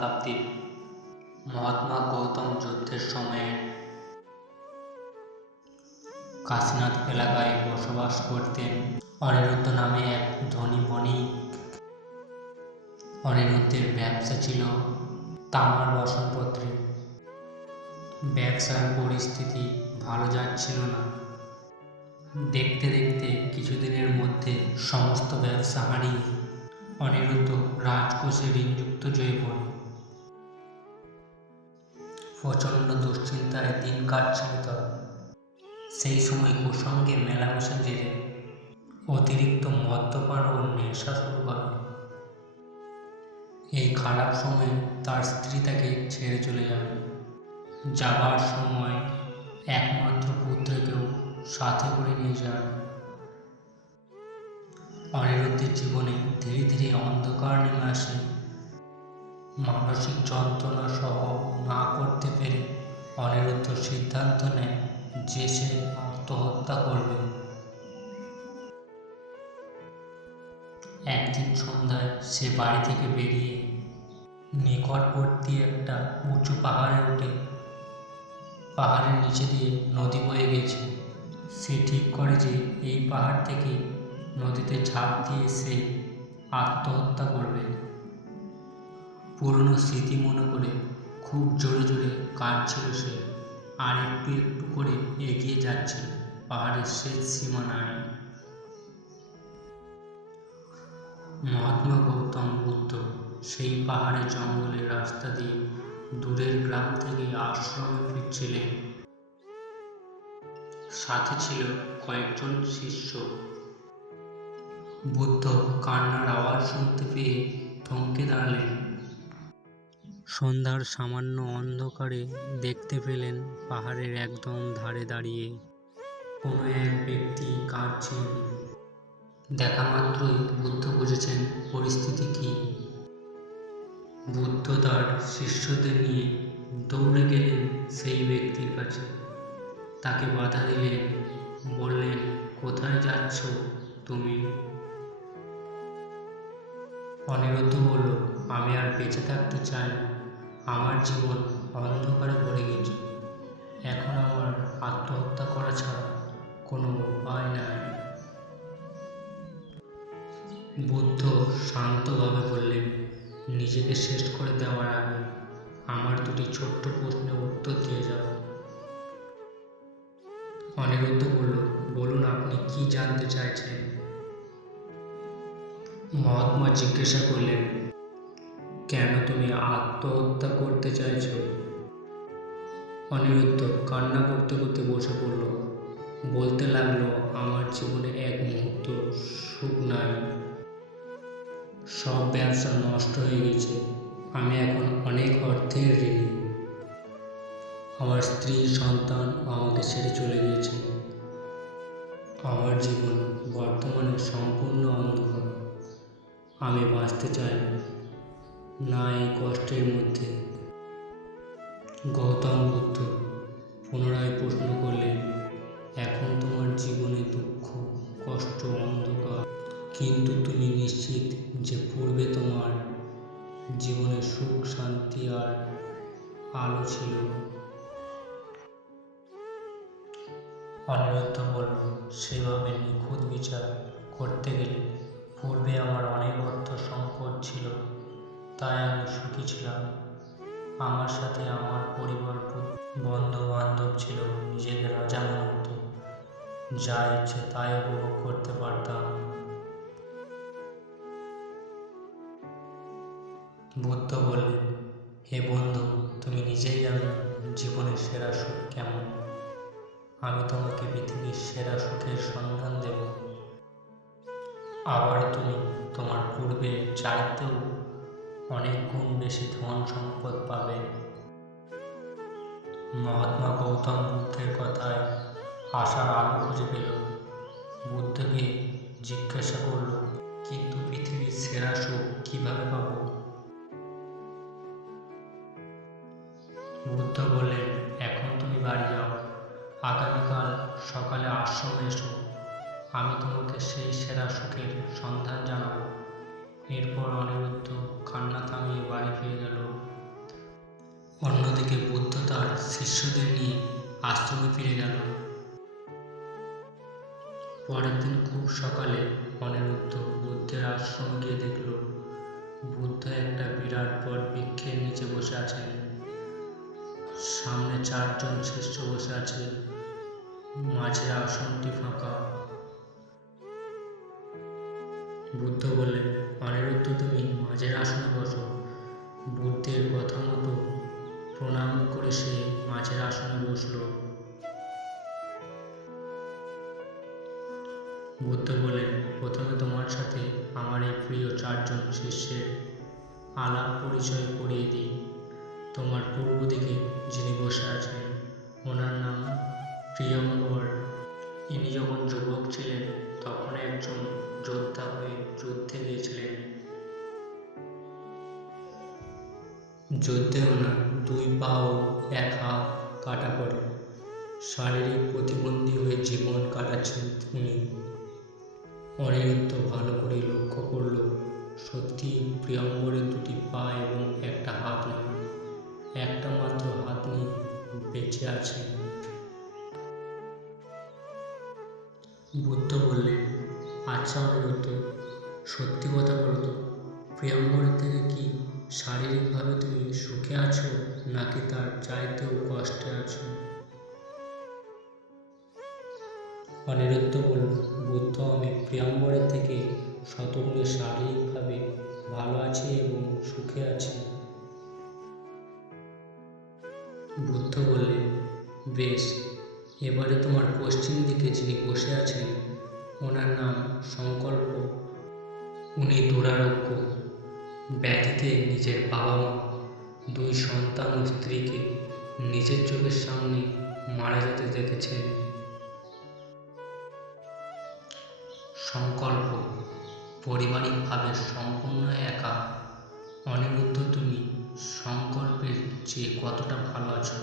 শতাব্দীর। মহাত্মা গৌতম যুদ্ধের সময়ে কাশীনাথ এলাকায় বসবাস করতেন অনিরুদ্ধ নামে এক ধনী বণিক। অনিরুদ্ধের ব্যবসা ছিল তামার বাসনপত্রে। ব্যবসার পরিস্থিতি ভালো যাচ্ছিল না। দেখতে দেখতে কিছুদিনের মধ্যে সমস্ত ব্যবসা হারিয়ে অনিরুদ্ধ রাজকোষে ঋণযুক্ত হয়ে পড়ে। প্রচণ্ড দুশ্চিন্তায় দিন কাটছিল তার। সেই সময় কুসঙ্গে মেলামেশা জেরে অতিরিক্ত মদ্যপান ও নেশা শুরু করে। এই খারাপ সময়ে তার স্ত্রী তাকে ছেড়ে চলে যায়। যাবার সময় একমাত্র পুত্রকেও সাথে করে নিয়ে যায়। অনিরুদ্ধের জীবনে ধীরে ধীরে অন্ধকার নেমে আসে। মানসিক যন্ত্রণা সহ না করতে পেরে অনিরুদ্ধ সিদ্ধান্ত নেয় যে সে আত্মহত্যা করবে। একদিন সন্ধ্যায় সে বাড়ি থেকে বেরিয়ে নিকটবর্তী একটা উঁচু পাহাড়ে উঠে পাহাড়ের নিচে দিয়ে নদী বয়ে গেছে। সে ঠিক করে যে এই পাহাড় থেকে নদীতে ঝাঁপ দিয়ে সে আত্মহত্যা করবে। পুরনো স্মৃতি মনে করে খুব জোরে জোরে কাঁদছিল সে, আর একটু একটু করে এগিয়ে যাচ্ছিল পাহাড়ের শেষ সীমানায়। মহাত্মা গৌতম বুদ্ধ সেই পাহাড়ে জঙ্গলের রাস্তা দিয়ে দূরের গ্রাম থেকে আশ্রমে ফিরছিলেন। সাথে ছিল কয়েকজন শিষ্য। বুদ্ধ কান্নার আওয়াজ শুনতে পেয়ে থমকে দাঁড়ালেন। সন্ধ্যার সামান্য অন্ধকারে দেখতে পেলেন পাহাড়ের একদম ধারে দাঁড়িয়ে কোনো এক ব্যক্তি কাঁদছেন। দেখা মাত্রই বুদ্ধ বুঝেছেন পরিস্থিতি কি। বুদ্ধ তার শিষ্যদের নিয়ে দৌড়ে গেলেন সেই ব্যক্তির কাছে। তাকে বাধা দিলেন, বললেন, কোথায় যাচ্ছ তুমি? অনিরুদ্ধ বলল, আমি আর বেঁচে থাকতে চাই না। আমার জীবন অন্ধকারে ভরে গেছে। এখন আমার আত্মহত্যা করা ছাড়া কোনো উপায় নাই। বুদ্ধ শান্তভাবে বললেন, নিজেকে শেষ করে দেওয়ার আগে আমার দুটি ছোট্ট প্রশ্নের উত্তর দিয়ে যাও। অনিরুদ্ধ বলল, বলুন আপনি কি জানতে চাইছেন? মহাত্মা জিজ্ঞাসা করলেন, কেন তুমি আত্মহত্যা করতে চাইছ? অনিরুদ্ধ কান্না করতে করতে বসে পড়ল। বলতে লাগলো, আমার জীবনে এক মুহূর্ত সুখ নাই। সব ব্যবসা নষ্ট হয়ে গেছে। আমি এখন অনেক অর্থের ঋণী। আমার স্ত্রী সন্তান আমাকে ছেড়ে চলে গেছে। আমার জীবন বর্তমানে সম্পূর্ণ অন্ধকার। আমি বাঁচতে চাই না এই কষ্টের মধ্যে। গৌতম বুদ্ধ পুনরায় প্রশ্ন করলেন, এখন তোমার জীবনে দুঃখ, কষ্ট, অন্ধকার, কিন্তু তুমি নিশ্চিত যে পূর্বে তোমার জীবনে সুখ, শান্তি আর আলো ছিল? অনিরুদ্ধ বলল, সেভাবে নিখুঁত বিচার করতে গেলে পূর্বে আমার অনেক অর্থ সম্পদ ছিল, তাই আমি সুখী ছিলাম। আমার সাথে আমার পরিবার, বন্ধু বান্ধব ছিল। নিজেকে রাজা মনে হতো, যা ইচ্ছে তাই উপভোগ করতে পারতাম। বুদ্ধ বললেন, হে বন্ধু, তুমি নিজেই জানো জীবনের সেরা সুখ কেমন। আমি তোমাকে পৃথিবীর সেরা সুখের সন্ধান দেব। আবার তুমি তোমার পূর্বে চাইতেও অনেক গুণ বেশি ধন সম্পদ পাবে। মহাত্মা গৌতম বুদ্ধের কথায় আশার আলো খুঁজে পেল। বুদ্ধকে জিজ্ঞাসা করল, কিন্তু পৃথিবীর সেরা সুখ কিভাবে পাব? বুদ্ধ বললেন, এখন তুমি বাড়ি যাও। আগামীকাল সকালে আশ্রমে এসো। আমি তোমাকে সেই সেরা সুখের সন্ধান জানাবো। এরপর অনিরুদ্ধ কান্না থামিয়ে বাড়ি ফিরে গেল। অন্যদিকে বুদ্ধ তার শিষ্যদের নিয়ে আশ্রমে ফিরে গেল। পরের দিন খুব সকালে অনিরুদ্ধ বুদ্ধের আশ্রমে গিয়ে দেখল বুদ্ধ একটা বিরাট বট বৃক্ষের নিচে বসে আছেন। সামনে 4 জন শিষ্য বসে আছে, মাঝের আসনটি ফাঁকা। বুদ্ধ বললেন, অনিরুদ্ধ তুমি মাঝের আসনে বসো। বুদ্ধের কথা মতো প্রণাম করে সে মাঝের আসনে বসল। বুদ্ধ বললেন, প্রথমে তোমার সাথে আমার এই প্রিয় 4 জন শিষ্যের আলাপ পরিচয় করিয়ে দিই। তোমার পূর্ব দিকে যিনি বসে আছেন ওনার নাম প্রিয়ম্বর। ইনি যখন যুবক ছিলেন তখন একজন যোদ্ধা হয়ে যুদ্ধে গিয়েছিলেন। যুদ্ধে ওনার 2 পা ও 1 হাত কাটা পড়ে। শারীরিক প্রতিবন্ধী হয়ে জীবন কাটাচ্ছেন উনি। অনিরুদ্ধ ভালো করে লক্ষ্য করল, সত্যি প্রিয়ম্বরের 2টি পা এবং 1টা হাত নেই, একটা মাত্র হাত নিয়ে বেঁচে আছেন। বুদ্ধ বললেন, আচ্ছা অনিরুদ্ধ, সত্যি কথা বলো তো, প্রিয়ম্বরের থেকে কি শারীরিকভাবে তুমি সুখে আছো নাকি তার চাইতেও কষ্টে আছো? অনিরুদ্ধ বলল, বুদ্ধ আমি প্রিয়ম্বরের থেকে শতগুণে শারীরিকভাবে ভালো আছি এবং সুখে আছি। বুদ্ধ বললেন, বেশ, এবারে তোমার পশ্চিম দিকে যিনি বসে আছেন ওনার নাম সংকল্প। উনি দুরারোগ্য ব্যাধিতে নিজের বাবা মা, 2 সন্তান ও স্ত্রীকে নিজের চোখের সামনে মারা যেতে দেখেছেন। সংকল্প পারিবারিকভাবে সম্পূর্ণ একা। অনিরুদ্ধ তুমি সংকল্পের চেয়ে কতটা ভালো আছো?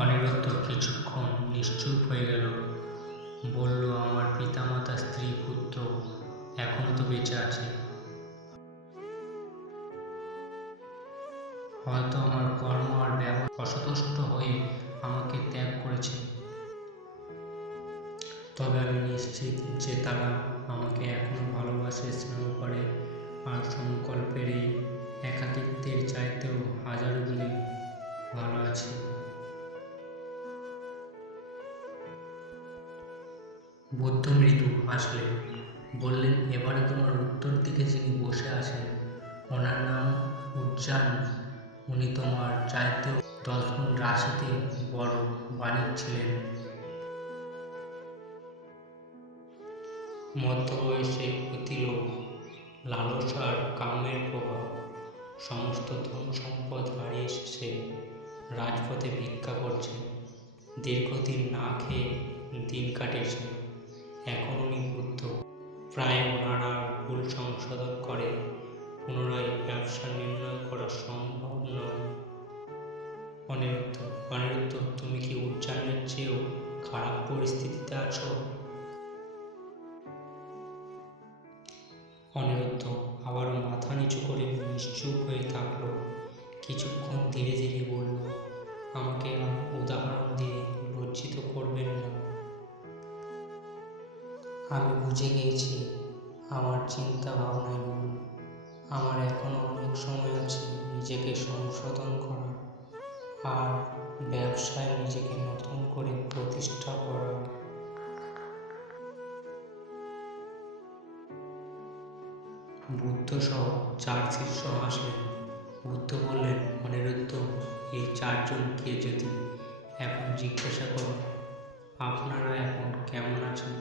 অনিরুদ্ধ কিছুক্ষণ নিশ্চুপ হয়ে গেল। বলল, আমার পিতামাতা, স্ত্রী, পুত্র এখনো তো বেঁচে আছে। হয়তো আমার কর্ম আর ব্যবহার অসন্তুষ্ট হয়ে আমাকে ত্যাগ করেছে, তবে আমি নিশ্চিত যে তারা আমাকে এখনো ভালোবাসে, স্নেহ করে আর সংকল্পের এই একাকিত্বের চাইতেও 1000 গুণে ভালো আছে। বুদ্ধ মৃদু হাসলেন, বললেন, এবারে তোমার উত্তর দিকে যিনি বসে আছেন ওনার নাম উজ্জান। উনি তোমার চাইতেও 10 গুণ রাশিতে বড় বাণিক ছিলেন। মধ্যবয়সে অতিলোভ, লালসা আর কামের প্রভাব, সমস্ত ধন সম্পদ হারিয়ে শেষে রাজপথে ভিক্ষা করছেন। দীর্ঘদিন না খেয়ে দিন কাটিয়েছেন। এখন উনি বুদ্ধ। প্রায় ওনারা ভুল সংশোধন করে পুনরায় ব্যবসা নির্ণয় করা সম্ভব নয়। অনিরুদ্ধ, তুমি কি উজ্জানের চেয়েও খারাপ পরিস্থিতিতে আছো? অনিরুদ্ধ আবারও মাথা নিচু করে নিশ্চুপ হয়ে থাকলো। কিছুক্ষণ ধীরে ধীরে বলল, আমাকে উদাহরণ দিয়ে লজ্জিত করবেন না। আমি বুঝে গিয়েছি আমার চিন্তা ভাবনায় ভুল। আমার এখনো অনেক সময় আছে নিজেকে সংশোধন করা আর ব্যবসায় নিজেকে নতুন করে প্রতিষ্ঠা করা। বুদ্ধ সহ 4 শিষ্য হাসলেন। বুদ্ধ বললেন, অনিরুদ্ধ, এই 4 জনকে যদি এখন জিজ্ঞাসা করো আপনারা এখন কেমন আছেন,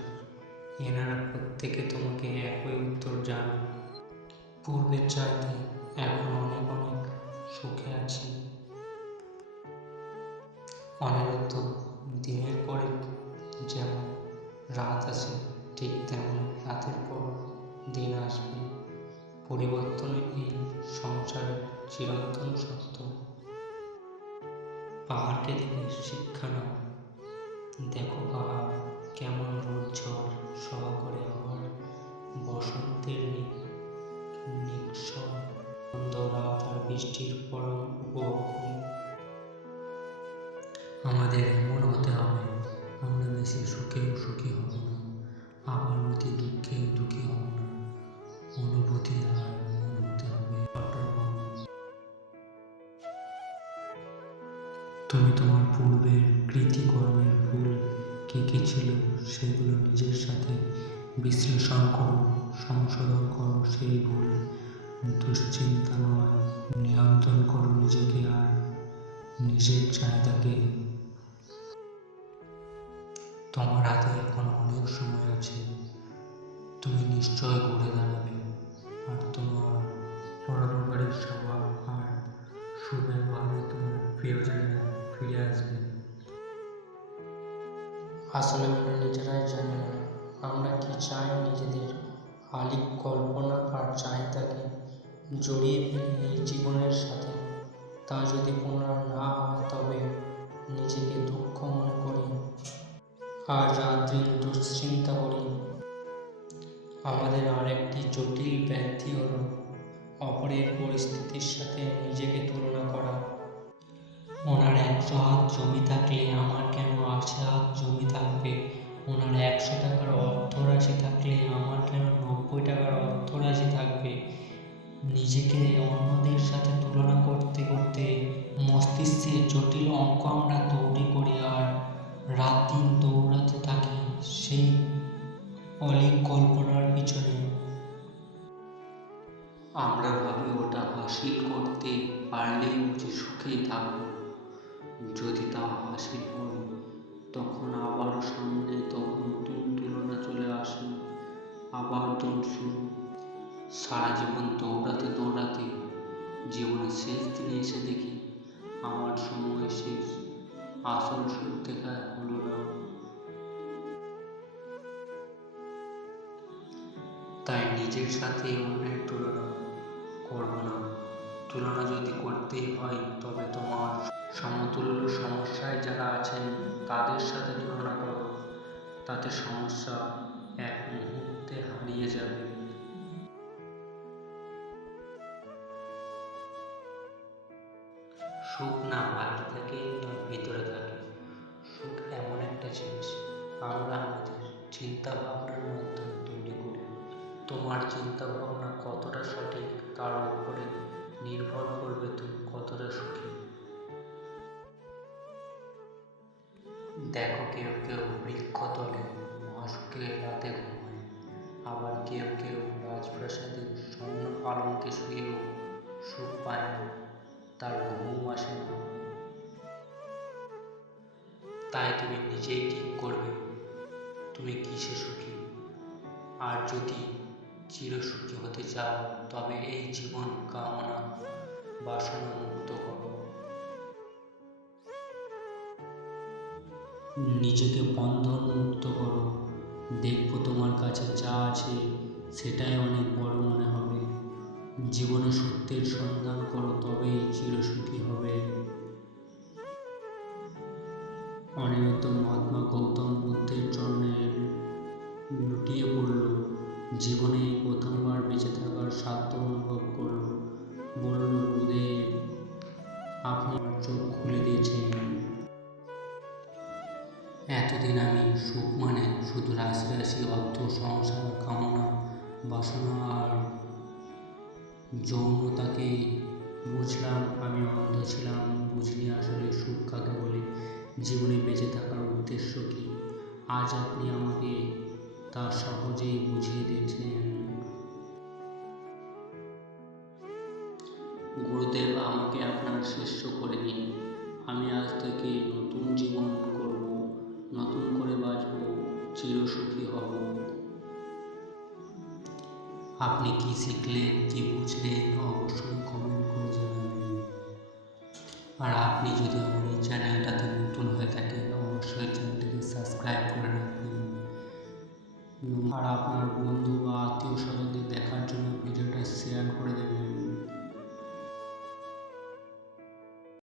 এনারা প্রত্যেকে তোমাকে একই উত্তর জানান, পূর্বের চাইতে এখন অনেক অনেক সুখে আছি। অনিরুদ্ধ, দিনের পরে যেমন রাত আসে ঠিক তেমন রাতের পর দিন আসবে। পরিবর্তনের এই সংসারের চিরন্তন সত্য। পাহাড়কে দেখে শিক্ষা নাও। দেখো পাহাড় কেমন রোদ ঝড় সহ করে আবার বসন্তের নিঃস্ব বন্ধ রাত আর বৃষ্টির পরম উপভোগ করি। আমাদের এমন হতে হবে, আমরা বেশি সুখেও সুখী হব না, আবার অতি দুঃখেও দুঃখী হব না। অনুভূতি আর মন হতে হবে অটল। তুমি তোমার পূর্বের কৃতিকর্মের ভুল কী কী ছিল সেগুলো নিজের সাথে বিশ্লেষণ করো, সংশোধন করো সেই ভুল। দুশ্চিন্তা নয়, নিয়ন্ত্রণ করো নিজেকে আর নিজের চাহিদাকে। তোমার হাতে এখন অনেক সময় আছে, তুমি নিশ্চয় ঘুরে দাঁড়াবে আর তোমার পরোপকারী স্বভাব আর সুব্যবহারে তোমার প্রিয়জনেরা ফিরে আসবে। আসলে আমরা নিজেরাই জানি না আমরা কি চাই। নিজেদের আলিক কল্পনা আর চাহিদাকে জড়িয়ে ফেলি এই জীবনের সাথে। তা যদি পুনরায় না হয় তবে নিজেকে দুঃখ মনে করি আর রাত্রির দুশ্চিন্তা করি। আমাদের আরেকটি জটিল ব্যাধি হলো অপরের পরিস্থিতির সাথে নিজেকে তুলনা করা। ওনার 100 হাত জমি থাকলে আমার কেন 80 হাত জমি থাকবে? ওনার 100 টাকার অর্থরাশি থাকলে আমার কেন 90 টাকার অর্থরাশি থাকবে? নিজেকে অন্যদের সাথে তুলনা করতে করতে মস্তিষ্কে জটিল অঙ্ক আমরা তৈরি করি আর রাত দিন দৌড়াতে থাকি সেই অলিক কল্পনার পিছনে। আমরা ভাবি ওটা হাসিল করতে পারলেই বুঝি সুখেই থাকব। যদি তা হাসিল হয় তখন আবার সামনে নতুন তুলনা চলে আসে, আবার দৌড় শুরু। সারা জীবন দৌড়াতে দৌড়াতে জীবনের শেষ দিনে এসে দেখি আমার সময় শেষ, আসল সুখ দেখা হলো না। তাই নিজের সাথে অন্যের তুলনা করবো না। তুলনা যদি করতেই হয় তবে তোমার সমতুল্য সমস্যায় যারা আছেন তাদের সাথে তুলনা করো, তাতে সমস্যা এক মুহূর্তে হারিয়ে যাবে। সুখ না বাইরে থাকে না ভিতরে থাকে। সুখ এমন একটা জিনিস আমরা আমাদের চিন্তা ভাবনার মাধ্যমে তৈরি করি। তোমার চিন্তা ভাবনা কতটা সঠিক তার উপরে নির্ভর করবে তুমি কতটা সুখী। দেখো কেউ কেউ বৃক্ষতলে মহাসুখে রাতে ঘুমায়, আবার কেউ কেউ রাজপ্রাসাদের স্বর্ণ পালঙ্কে শুয়েও সুখ পায় না, তার ঘুম আসে না। তাই তুমি নিজেই ঠিক করবে তুমি কিসে সুখী। আর যদি চিরসুখী হতে চাও তবে এই জীবন কামনা বাসনা মুক্ত করো। নিজেকে বন্ধন মুক্ত করো, দেখবো তোমার কাছে যা আছে সেটাই অনেক বড় মনে হবে। জীবনে সত্যের সন্ধান করো তবেই চিরসুখী হবে। অনিরুদ্ধ মহাত্মা গৌতম বুদ্ধের চরণে লুটিয়ে পড়ল। জীবনে প্রথমবার বেঁচে থাকার সাধ্য অনুভব করল। বলল, গুরুদেব আপনি আমার চোখ খুলে দিয়েছেন। এতদিন আমি সুখ মানে শুধু রাশি রাশি অর্থ, সংসার, কামনা, বাসনা আর যৌনতাকে বুঝলাম। আমি অন্ধ ছিলাম, বুঝিনি আসলে সুখ কাকে বলে, জীবনে বেঁচে থাকার উদ্দেশ্য কী। আজ আপনি আমাকে তা সহজেই বুঝিয়ে দিয়েছেন। গুরুদেব আমাকে আপনার শিষ্য করে নিন। আমি আজ থেকে নতুন জীবন করব, নতুন করে বাঁচব, চিরসুখী হব। আপনি কি শিখলেন, কি বুঝলেন অবশ্যই কমেন্ট করে জানাবেন। আর আপনি যদি আমার এই চ্যানেলটাতে নতুন হয়ে থাকেন অবশ্যই চ্যানেলটিকে সাবস্ক্রাইব করে রাখবেন। আর আপনার বন্ধু বা আত্মীয় স্বজনদের দেখার জন্য ভিডিওটা শেয়ার করে দেবেন।